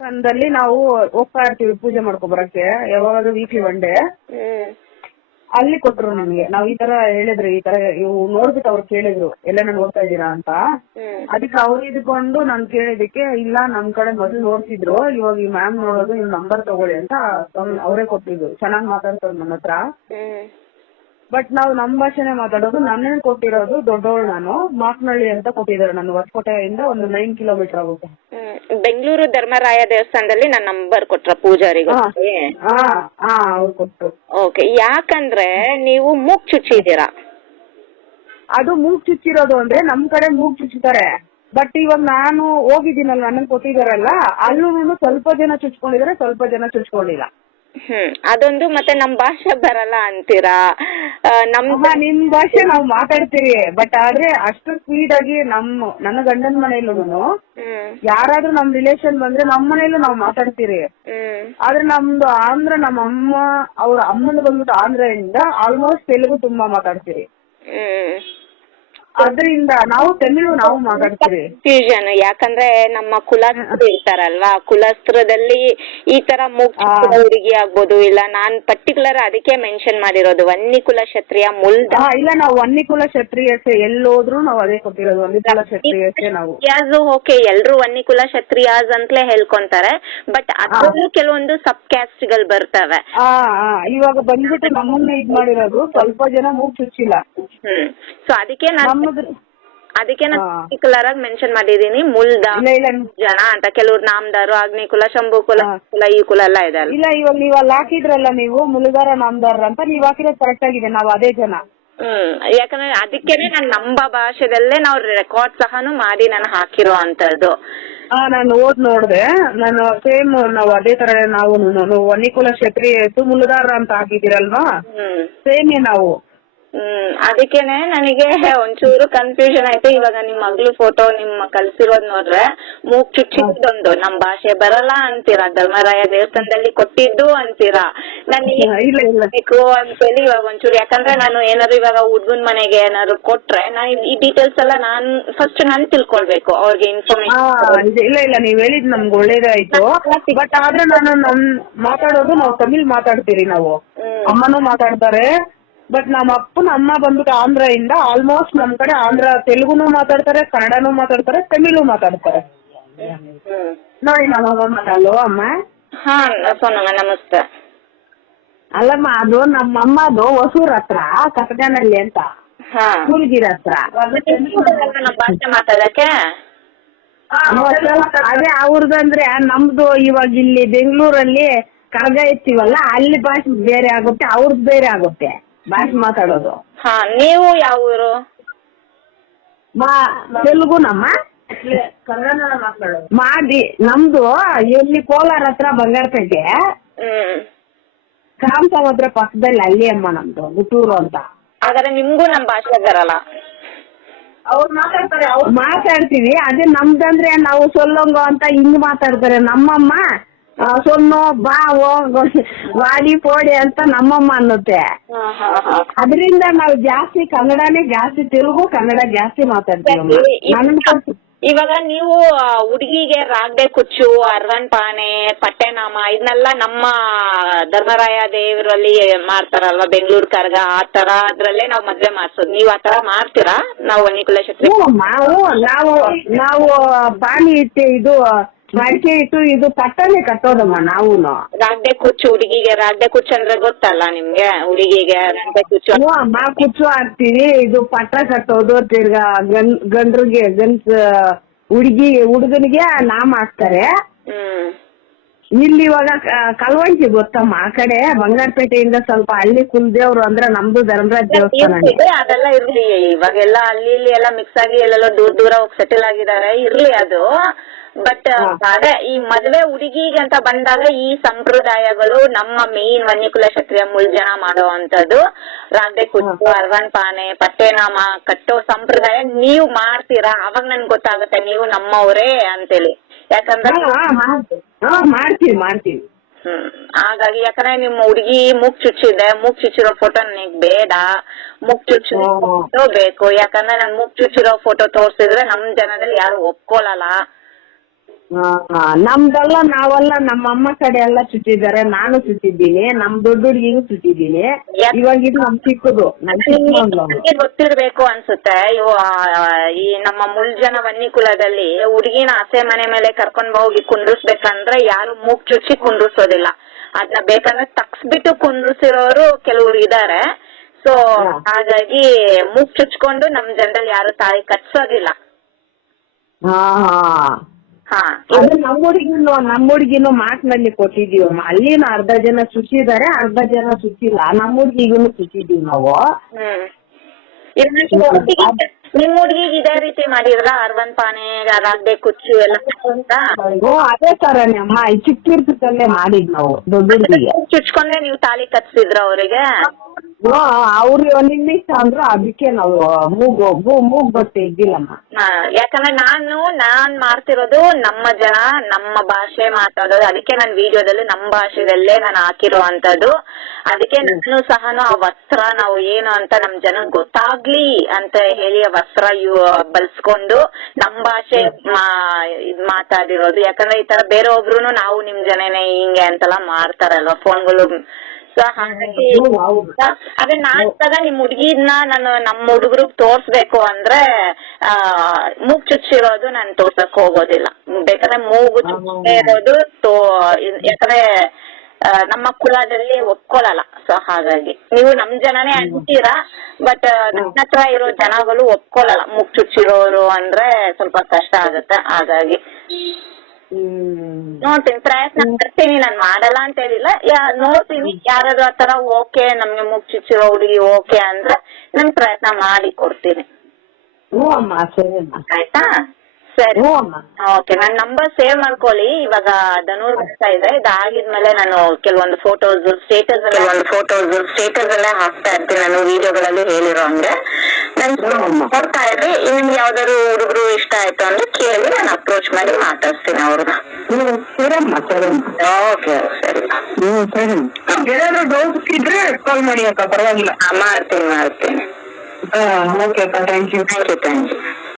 ದೇವಸ್ಥಾನದಲ್ಲಿ ನಾವು ಹೋಗ್ತಾ ಇರ್ತೀವಿ ಪೂಜೆ ಮಾಡ್ಕೊ ಬರಕ್ಕೆ, ಯಾವಾಗಾದ್ರೂ ವೀಕ್ಲಿ ಒನ್ ಡೇ. ಅಲ್ಲಿ ಕೊಟ್ರು ನಮ್ಗೆ. ನಾವ್ ಈ ತರ ಹೇಳಿದ್ರು, ಈ ತರ ಇವು ನೋಡ್ಬಿಟ್ಟು ಅವ್ರು ಕೇಳಿದ್ರು ಎಲ್ಲೆಲ್ಲ ನೋಡ್ತಾ ಇದ್ದೀರಾ ಅಂತ. ಅದಕ್ಕೆ ಅವ್ರು ಇದ್ಕೊಂಡು ನಾನ್ ಕೇಳಿದಕ್ಕೆ, ಇಲ್ಲ ನಮ್ ಕಡೆ ಮೊದಲು ನೋಡ್ತಿದ್ರು, ಇವಾಗ ಈ ಮ್ಯಾಮ್ ನೋಡೋದು ನಿಮ್ ನಂಬರ್ ತಗೊಳ್ಳಿ ಅಂತ ಅವರೇ ಕೊಟ್ಟಿದ್ರು. ಚೆನ್ನಾಗ್ ಮಾತಾಡ್ತಾರೆ ನನ್ನ ಹತ್ರ. ಬಟ್ ನಾವು ನಮ್ ಭಾಷೆನೆ ಮಾತಾಡೋದು. ನನ್ನೇ ಕೊಟ್ಟಿರೋದು ದೊಡ್ಡವಳು ನಾನು, ಮಾಕ್ನಳ್ಳಿ ಅಂತ ಕೊಟ್ಟಿದ್ದಾರೆ. ನಾನು ಹೊಸಕೋಟೆಯಿಂದ ಒಂದು 9 ಕಿಲೋಮೀಟರ್ ಆಗುತ್ತೆ. ಬೆಂಗಳೂರು ಧರ್ಮರಾಯ ದೇವಸ್ಥಾನದಲ್ಲಿ ನನ್ನ ನಂಬರ್ ಕೊಟ್ರ ಪೂಜಾರಿಗೆ? ಅವ್ರು ಕೊಟ್ರು. ಓಕೆ. ಯಾಕಂದ್ರೆ ನೀವು ಮೂಗ್ ಚುಚ್ಚಿದ್ದೀರಾ. ಅದು ಮೂಗ್ ಚುಚ್ಚಿರೋದು ಅಂದ್ರೆ ನಮ್ ಕಡೆ ಮೂಗ್ ಚುಚ್ಚುತ್ತಾರೆ. ಬಟ್ ಇವಾಗ ನಾನು ಹೋಗಿದ್ದೀನಲ್ಲ, ನನಗ್ ಕೊಟ್ಟಿದಾರಲ್ಲ, ಅಲ್ಲೂ ಸ್ವಲ್ಪ ಜನ ಚುಚ್ಕೊಂಡಿದ್ದಾರೆ, ಸ್ವಲ್ಪ ಜನ ಚುಚ್ಕೊಂಡಿಲ್ಲ. ಅದೊಂದು. ಮತ್ತೆ ನಮ್ ಭಾಷೆ ಬರಲ್ಲ ಅಂತೀರಾ? ನಿಮ್ ಭಾಷೆ ನಾವ್ ಮಾತಾಡ್ತೀವಿ, ಬಟ್ ಆದ್ರೆ ಅಷ್ಟು ಸ್ಪೀಡ್ ಆಗಿ ನನ್ನ ಗಂಡನ ಮನೆಯಲ್ಲೂ ಯಾರಾದ್ರೂ ನಮ್ ರಿಲೇಷನ್ ಬಂದ್ರೆ ನಮ್ ಮನೇಲೂ ನಾವ್ ಮಾತಾಡ್ತೀರಿ. ಆದ್ರೆ ನಮ್ದು ಆಂಧ್ರ, ನಮ್ಮ ಅಮ್ಮ ಅವ್ರ ಅಮ್ಮನ ಬಂದ್ಬಿಟ್ಟು ಆಂಧ್ರದಿಂದ ಆಲ್ಮೋಸ್ಟ್ ತೆಲುಗು ತುಂಬಾ ಮಾತಾಡ್ತೀರಿ. ಅದರಿಂದ ನಾವು ತಮಿಳು ನಾವು ಮಾತಾಡ್ತೀವಿ. ಫ್ಯೂಷನ್. ಯಾಕಂದ್ರೆ ನಮ್ಮ ಕುಲಸ್ಥರು ಇರ್ತಾರಲ್ವಾ, ಕುಲಸ್ಥರದಲ್ಲಿ ಈ ತರ ಹುಡುಗಿ ಆಗ್ಬೋದು. ಇಲ್ಲ ನಾನ್ ಪರ್ಟಿಕ್ಯುಲರ್ ಅದಕ್ಕೆ ಮೆನ್ಷನ್ ಮಾಡಿರೋದು ವನ್ನಿ ಕುಲ ಕ್ಷತ್ರಿಯ ಮುಲ್ದ. ಇಲ್ಲ, ನಾವು ವನ್ನಿ ಕುಲ ಕ್ಷತ್ರಿಯಸೆ ಎಲ್ಲೋದ್ರು ನಾವು ಅದೇ ಕೊಟ್ಟಿರೋದು, ವನ್ನಿ ಕುಲ ಕ್ಷತ್ರಿಯಸೆ ನಾವು. ಓಕೆ, ಎಲ್ರು ವನ್ನಿ ಕುಲ ಕ್ಷತ್ರಿಯಾಸ್ ಅಂತಲೇ ಹೇಳ್ಕೊಂತಾರೆ. ಬಟ್ ಅದ್ರಲ್ಲೂ ಕೆಲವೊಂದು ಸಬ್ ಕ್ಯಾಸ್ಟ್ ಗಳು ಬರ್ತವೆ. ಇವಾಗ ಬಂದ್ಬಿಟ್ಟು ನಮ್ಮನ್ನ ಇದ್ ಮಾಡಿರೋದು ಸ್ವಲ್ಪ ಜನ ಮೂಗ್ ಚುಚ್ಚಿಲ್ಲ. ಸೊ ಅದಕ್ಕೆ ನಾನು ಪರ್ಟಿಕ್ಯುಲರ್ ಆಗಿ ಮೆನ್ಷನ್ ಮಾಡಿದೀನಿ ಮುಲ್ದ ಜನ ಅಂತ. ಕೆಲವ್ರು ನಾಮದಾರು, ಅಗ್ನಿ ಕುಲ, ಶಂಭು ಕುಲ, ಈ ಕುಲ ಎಲ್ಲ ಇದೆ. ಇಲ್ಲ, ಇವಾಗ ನೀವ್ ಅಲ್ಲಿ ಹಾಕಿದ್ರಲ್ಲ ನೀವು ಮುಲುಗಾರ ನಾಮದಾರ ಅಂತ, ನೀವ್ ಹಾಕಿರೋದು ಕರೆಕ್ಟ್ ಆಗಿದೆ. ನಾವು ಅದೇ ಜನ. ಯಾಕಂದ್ರೆ ಅದಕ್ಕೇನೆ ನಾನು ನಮ್ಮ ಭಾಷೆದಲ್ಲೇ ನಾವು ರೆಕಾರ್ಡ್ ಸಹನು ಮಾಡಿ ನಾನು ಹಾಕಿರೋ ಅಂತದ್ದು. ನಾನು ನೋಡ್ದೆ. ನಾನು ಸೇಮ್ ನಾವು ಅದೇ ತರ ನಾವು ವನ್ನಿಕುಲ ಕ್ಷತ್ರಿಯ ಮುಲುಗಾರ ಅಂತ ಹಾಕಿದಿರಲ್ವಾ, ಸೇಮೇ ನಾವು. ಅದಕ್ಕೇನೆ ನನಗೆ ಒಂಚೂರು ಕನ್ಫ್ಯೂಷನ್ ಆಯ್ತು. ಇವಾಗ ನಿಮ್ ಮಗಳು ಫೋಟೋ ನಿಮ್ಮ ಕಳ್ಸಿರೋದ್ ನೋಡ್ರೆ ಮೂಗ್ ಚುಚ್ಚಿದ್ದೊಂದು ನಮ್ ಭಾಷೆ ಬರಲ್ಲ ಅಂತೀರಾ, ಧರ್ಮರಾಯ ದೇವಸ್ಥಾನದಲ್ಲಿ ಕೊಟ್ಟಿದ್ದು ಅಂತೀರಾ. ನನಗೆ ಅಂತೇಳಿ ಇವಾಗ ಒಂಚೂರು, ಯಾಕಂದ್ರೆ ನಾನು ಏನಾದ್ರು ಇವಾಗ ಹುಡ್ಗನ್ ಮನೆಗೆ ಏನಾದ್ರು ಕೊಟ್ರೆ ನಾನು ಈ ಡೀಟೇಲ್ಸ್ ಎಲ್ಲ ಫಸ್ಟ್ ನಾನು ತಿಳ್ಕೊಳ್ಬೇಕು, ಅವ್ರಿಗೆ ಇನ್ಫಾರ್ಮೇಶನ್. ಇಲ್ಲ, ನೀವ್ ಹೇಳಿದ್ ನಮ್ಗೆ ಒಳ್ಳೇದಾಯ್ತು. ಬಟ್ ಆದ್ರೆ ನಾನು ಮಾತಾಡೋದು ನಾವು ತಮಿಳ್ ಮಾತಾಡ್ತೀರಿ. ನಾವು ಅಮ್ಮನೂ ಮಾತಾಡ್ತಾರೆ. ಬಟ್ ನಮ್ಮ ಅಪ್ಪನ ಅಮ್ಮ ಬಂದ್ಬಿಟ್ಟು ಆಂಧ್ರ ಇಂದ. ಆಲ್ಮೋಸ್ಟ್ ನಮ್ ಕಡೆ ಆಂಧ್ರ ತೆಲುಗುನು ಮಾತಾಡ್ತಾರೆ, ಕನ್ನಡನೂ ಮಾತಾಡ್ತಾರೆ, ತಮಿಳು ಮಾತಾಡ್ತಾರೆ. ನೋಡಿ ನಮ್ಮಮ್ಮ ಮಾತಾಡೋ ಅಮ್ಮ. ನಮಸ್ತೆ. ಅಲ್ಲಮ್ಮ, ಅದು ನಮ್ಮಮ್ಮದು ಹೊಸೂರ್ ಹತ್ರ ಕಟಗನಹಳ್ಳಿ ಅಂತ, ಕೂಲ್ಗಿರ ಹತ್ರ. ಭಾಷೆ ಮಾತಾಡಕ್ಕೆ ಅದೇ ಅವ್ರದಂದ್ರೆ ನಮ್ದು ಇವಾಗ ಇಲ್ಲಿ ಬೆಂಗಳೂರಲ್ಲಿ ಕರ್ಗ ಎತ್ತೀವಲ್ಲ, ಅಲ್ಲಿ ಭಾಷೆ ಬೇರೆ ಆಗುತ್ತೆ, ಅವ್ರದ್ದು ಬೇರೆ ಆಗುತ್ತೆ ಭಾಷೆ ಮಾತಾಡೋದು. ನೀವು ಯಾವ ಊರು? ತೆಲುಗು ನಮ್ಮ ಮಾದಿ. ನಮ್ದು ಎಲ್ಲಿ ಕೋಲಾರ ಹತ್ರ ಬಂಗಾರಪೇಟೆ, ಕಾಮಸಮುದ್ರ ಪಕ್ಕದಲ್ಲಿ ಅಲ್ಲಿ ಅಮ್ಮ ನಮ್ದು ಗುಟ್ಟೂರು ಅಂತ. ಹಾಗಾದ್ರೆ ನಿಮ್ಗೂ ನಮ್ ಭಾಷೆ ಬರಲ್ಲ? ಅವ್ರು ಮಾತಾಡ್ತಾರೆ, ಮಾತಾಡ್ತೀವಿ. ಅದೇ ನಮ್ದಂದ್ರೆ ನಾವು ಸೊಲ್ಲೊಂಗೋ ಅಂತ ಹಿಂಗ್ ಮಾತಾಡ್ತಾರೆ. ನಮ್ಮಮ್ಮ ಸೊನ್ನು ಬಾವೋ ವಾಡಿ ಪೋಡಿ ಅಂತ ನಮ್ಮಮ್ಮ ಅನ್ನುತ್ತೆ. ಅದರಿಂದ ನಾವು ಜಾಸ್ತಿ ಕನ್ನಡನೇ ಜಾಸ್ತಿ, ತೆಲುಗು ಕನ್ನಡ ಜಾಸ್ತಿ ಮಾತಾಡ್ತೀವಿ. ಇವಾಗ ನೀವು ಹುಡುಗಿಗೆ ರಾಗ್ಡೆ ಕುಚ್ಚು, ಅರ್ವನ್ ಪಾನೆ, ಪಟ್ಟೆನಾಮ ಇದನ್ನೆಲ್ಲ ನಮ್ಮ ಧರ್ಮರಾಯ ದೇವರಲ್ಲಿ ಮಾಡ್ತಾರಲ್ವಾ, ಬೆಂಗಳೂರು ಕರ್ಗ ಆ ತರ ಅದ್ರಲ್ಲೇ ನಾವು ಮದ್ವೆ ಮಾಡ್ಸೋದು. ನೀವ್ ಆತರ ಮಾಡ್ತೀರಾ? ನಾವು ವನ್ನಿಕುಲ ಕ್ಷತ್ರಿಯ ನಾವು ಪಾನಿ ಇಟ್ಟು ಇದು ಮಡಿಕೆ ಇಟ್ಟು ಇದು ಪಟ್ಟನೆ ಕಟ್ಟೋದಮ್ಮ ನಾವು. ರಾಗ್ಡೆ ಕುಚ್ಚು, ಹುಡುಗಿಗೆ ರಾಗ್ಡೆ ಕುಚ್ಚು ಅಂದ್ರೆ ಗೊತ್ತಲ್ಲ ನಿಮ್ಗೆ? ಹುಡುಗಿಗೆ ರಾಗ್ಡೆ ಕುಚ್ಚು ಕುಚ್ಚು ಹಾಕ್ತಿವಿ. ಇದು ಪಟ್ಟ ಕಟ್ಟೋದು, ತಿರ್ಗಾ ಗಂಡ್ರಿಗೆ ಹುಡುಗನಿಗೆ ನಾಮ ಹಾಕ್ತಾರೆ. ಇಲ್ಲಿ ಇವಾಗ ಕಲ್ವಂಚಿ ಗೊತ್ತಮ್ಮ, ಆ ಕಡೆ ಬಂಗಾರಪೇಟೆಯಿಂದ ಸ್ವಲ್ಪ ಹಳ್ಳಿ ಕುಲದೇವ್ರು ಅಂದ್ರೆ ನಮ್ದು ಧರ್ಮರಾಜ ದೇವಸ್ಥಾನ. ಅದೆಲ್ಲ ಇರ್ಲಿ, ಇವಾಗೆಲ್ಲ ಅಲ್ಲಿ ಇಲ್ಲಿ ಎಲ್ಲ ಮಿಕ್ಸ್ ಆಗಿ ಎಲ್ಲೆಲ್ಲ ದೂರ ದೂರ ಹೋಗಿ ಸೆಟಲ್ ಆಗಿದ್ದಾರೆ, ಇರ್ಲಿ ಅದು. ಬಟ್ ಅದೇ ಈ ಮದ್ವೆ ಹುಡುಗಿಗೆ ಅಂತ ಬಂದಾಗ ಈ ಸಂಪ್ರದಾಯಗಳು ನಮ್ಮ ಮೇನ್ ವನ್ನಿಕುಲ ಕ್ಷತ್ರಿಯ ಮುಳ್ಜನ ಮಾಡೋ ಅಂತದ್ದು ರಾಗ್ಡೆ ಕುಚ್ಚು, ಅರ್ವನ್ ಪಾನೆ, ಪಟ್ಟೆನಾಮ ಕಟ್ಟೋ ಸಂಪ್ರದಾಯ ನೀವು ಮಾಡ್ತೀರಾ? ಅವಾಗ ನನ್ಗೆ ಗೊತ್ತಾಗುತ್ತೆ ನೀವು ನಮ್ಮವರೇ ಅಂತೇಳಿ. ಯಾಕಂದ್ರೆ ಮಾಡ್ತೀವಿ. ಹಾಗಾಗಿ ಯಾಕಂದ್ರೆ ನಿಮ್ಮ ಹುಡುಗಿ ಮೂಗ್ ಚುಚ್ಚಿದೆ, ಮೂಗ್ ಚುಚ್ಚಿರೋ ಫೋಟೋ ನನಗ್ ಬೇಡ, ಮೂಗ್ ಚುಚ್ಚಿರೋ ಫೋಟೋ ಬೇಕು. ಯಾಕಂದ್ರೆ ನನ್ ಮೂಗ್ ಚುಚ್ಚಿರೋ ಫೋಟೋ ತೋರ್ಸಿದ್ರೆ ನಮ್ ಜನದಲ್ಲಿ ಯಾರು ಒಪ್ಕೊಳಲ್ಲ. ನಮ್ದೆಲ್ಲ ನಾವೆಲ್ಲ ನಮ್ಮ ಅಮ್ಮ ಕಡೆ ಎಲ್ಲ ಚುಚ್ಚಿದ್ದಾರೆ, ನಾನು ಚುಚ್ಚಿದ್ದೀನಿ, ನಮ್ ದೊಡ್ಡ ಹುಡುಗಿಗೂ ಚುಚ್ಚಿದ್ದೀನಿ. ಇವಾಗ ಇದು ನಮ್ ಚಿಕ್ಕದು, ನಿಮ್ಗೆ ಗೊತ್ತಿರ್ಬೇಕು ಅನ್ಸುತ್ತೆ. ಈ ನಮ್ಮ ಮುಳ್ಜನ ವನ್ನಿ ಕುಲದಲ್ಲಿ ಹುಡುಗಿನ ಆಸೆ ಮನೆ ಮೇಲೆ ಕರ್ಕೊಂಡ್ ಹೋಗಿ ಕುಂಡ್ರಿಸ್ಬೇಕಂದ್ರೆ ಯಾರು ಮೂಗ್ ಚುಚ್ಚಿ ಕುಂಡ್ರಿಸೋದಿಲ್ಲ. ಅದನ್ನ ಬೇಕಂದ್ರೆ ತಗ್ಸ್ಬಿಟ್ಟು ಕುಂಡ್ರಿಸಿರೋರು ಕೆಲವ್ರು ಇದಾರೆ. ಸೊ ಹಾಗಾಗಿ ಮೂಗ್ ಚುಚ್ಕೊಂಡು ನಮ್ ಜನರಲ್ಲಿ ಯಾರು ತಾಳಿ ಕಟ್ಸೋದಿಲ್ಲ. ಅದು ನಮ್ಮ ಹುಡುಗಿನೂ ಮಾತಿನಲ್ಲಿ ಕೊಟ್ಟಿದೀವಮ್ಮ. ಅಲ್ಲಿನ ಅರ್ಧ ಜನ ಚುಚ್ಚಿದ್ದಾರೆ, ಅರ್ಧ ಜನ ಚುಚ್ಚಿಲ್ಲ. ನಮ್ಮ ಹುಡುಗಿಗೂ ಚುಚ್ಚಿದೀವಿ ನಾವು. ನಿಮ್ ಹುಡುಗಿಗೆ ಇದೇ ರೀತಿ ಮಾಡಿದ್ರ? ಅರ್ವನ್ ಪಾನೆ, ರಾಗ್ದೆ ಕುಚ್ಚು ಎಲ್ಲ ಅದೇ ತರನೇ ಅಮ್ಮ, ಚಿಕ್ಕಿರ್ತದಲ್ಲೇ ಮಾಡಿದ್ ನಾವು ದೊಡ್ಡ ಹುಡುಗಿಗೆ. ಚುಚ್ಕೊಂಡ್ರೆ ನೀವು ತಾಳಿ ಕಟ್ಸಿದ್ರ ಅವ್ರಿಗೆ? ಅವ್ರು ನಿನ್ನಿಷ್ಟ ಅಂದ್ರು, ಅದಕ್ಕೆ ನಾವು ಮೂಗ್ ಬಟ್ಟೆ ಇದ್ದಿಲ್ಲಮ್ಮ. ಯಾಕಂದ್ರೆ ನಾನ್ ಮಾಡ್ತಿರೋದು ನಮ್ಮ ಜನ ನಮ್ಮ ಭಾಷೆ ಮಾತಾಡೋದು. ಅದಕ್ಕೆ ನನ್ನ ವಿಡಿಯೋದಲ್ಲಿ ನಮ್ಮ ಭಾಷೆದಲ್ಲೇ ನಾನು ಹಾಕಿರುವಂತದ್ದು. ಅದಕ್ಕೆ ನಾನು ಸಹ ಆ ವಸ್ತ್ರ ನಾವು ಏನು ಅಂತ ನಮ್ ಜನಕ್ಕೆ ಗೊತ್ತಾಗ್ಲಿ ಅಂತ ಹೇಳಿ ಆ ವಸ್ತ್ರ ಬಳಸ್ಕೊಂಡು ನಮ್ ಭಾಷೆ ಇದ್ ಮಾತಾಡಿರೋದು. ಯಾಕಂದ್ರೆ ಈ ತರ ಬೇರೆ ಒಬ್ರು ನಾವು ನಿಮ್ ಜನನೇ ಹಿಂಗೆ ಅಂತೆಲ್ಲ ಮಾಡ್ತಾರಲ್ವಾ ಫೋನ್ಗಳು. ಸೊ ಹಾಗಾಗಿ ಅದೇ ನಾನ್ ನಿಮ್ ಹುಡುಗಿನ ನಾನು ನಮ್ಮ ಹುಡುಗರಿಗೆ ತೋರ್ಸ್ಬೇಕು ಅಂದ್ರೆ ಮೂಗ್ ಚುಚ್ಚಿರೋದು ನಾನು ತೋರ್ಸಕ್ ಹೋಗೋದಿಲ್ಲ. ಬೇಕಾದ್ರೆ ಮೂಗು ಚುಚ್ಚೇ ಇರೋದು ಯಾಕಂದ್ರೆ ನಮ್ಮ ಕುಲದಲ್ಲಿ ಒಪ್ಕೊಳಲ್ಲ. ಸೊ ಹಾಗಾಗಿ ನೀವು ನಮ್ ಜನನೇ ಅಂತೀರಾ, ಬಟ್ ನನ್ನ ಹತ್ರ ಇರೋ ಜನಗಳು ಒಪ್ಕೊಳಲ್ಲ. ಮೂಗ್ ಚುಚ್ಚಿರೋರು ಅಂದ್ರೆ ಸ್ವಲ್ಪ ಕಷ್ಟ ಆಗುತ್ತೆ. ಹಾಗಾಗಿ ನೋಡ್ತೀನಿ, ಪ್ರಯತ್ನ ಮಾಡ್ತೀನಿ. ನಾನು ಮಾಡಲ್ಲ ಅಂತ ಹೇಳಿಲ್ಲ, ನೋಡ್ತೀನಿ. ಯಾರಾದ್ರೂ ಆತರ ಓಕೆ ನಮ್ಗೆ ಮೂಗ್ ಚುಚ್ಚಿರೋ ಹುಡುಗಿ ಓಕೆ ಅಂದ್ರೆ ನಾನು ಪ್ರಯತ್ನ ಮಾಡಿ ಕೊಡ್ತೀನಿ. ಆಯ್ತಾ? ಸರಿ, ಓಕೆ. ನನ್ನ ನಂಬರ್ ಸೇವ್ ಮಾಡ್ಕೊಳ್ಳಿ. ಇವಾಗ ಧನೂರ್ ಬರ್ತಾ ಇದೆ. ಇದಾಗಿದ್ಮೇಲೆ ನಾನು ಕೆಲವೊಂದು ಫೋಟೋಸ್ ಸ್ಟೇಟಸ್ ಅಲ್ಲೇ ಹಾಕ್ತಾ ಇರ್ತೀನಿ. ನಾನು ವಿಡಿಯೋಗಳಲ್ಲಿ ಹೇಳಿರೋ ಹಂಗೆ ನೋಡ್ತಾ ಇದ್ರಿ. ನಿಮ್ಗೆ ಯಾವ್ದಾದ್ರು ಹುಡುಗರು ಇಷ್ಟ ಆಯ್ತು ಅಂದ್ರೆ ಕೇಳಿ ನಾನು ಅಪ್ರೋಚ್ ಮಾಡಿ ಮಾತಾಡ್ತೀನಿ ಅವ್ರನ್ನ. ಓಕೆ, ಸರಿ. ಏನಾದ್ರು ಡೌಟ್ಸ್ ಇದ್ರೆ ಕಾಲ್ ಮಾಡಿ ಅಕ್ಕ, ಪರವಾಗಿಲ್ಲ. ಮಾಡ್ತೀನಿ. ಓಕೆ ಅಕ್ಕ, ಥ್ಯಾಂಕ್ ಯು. Thank you.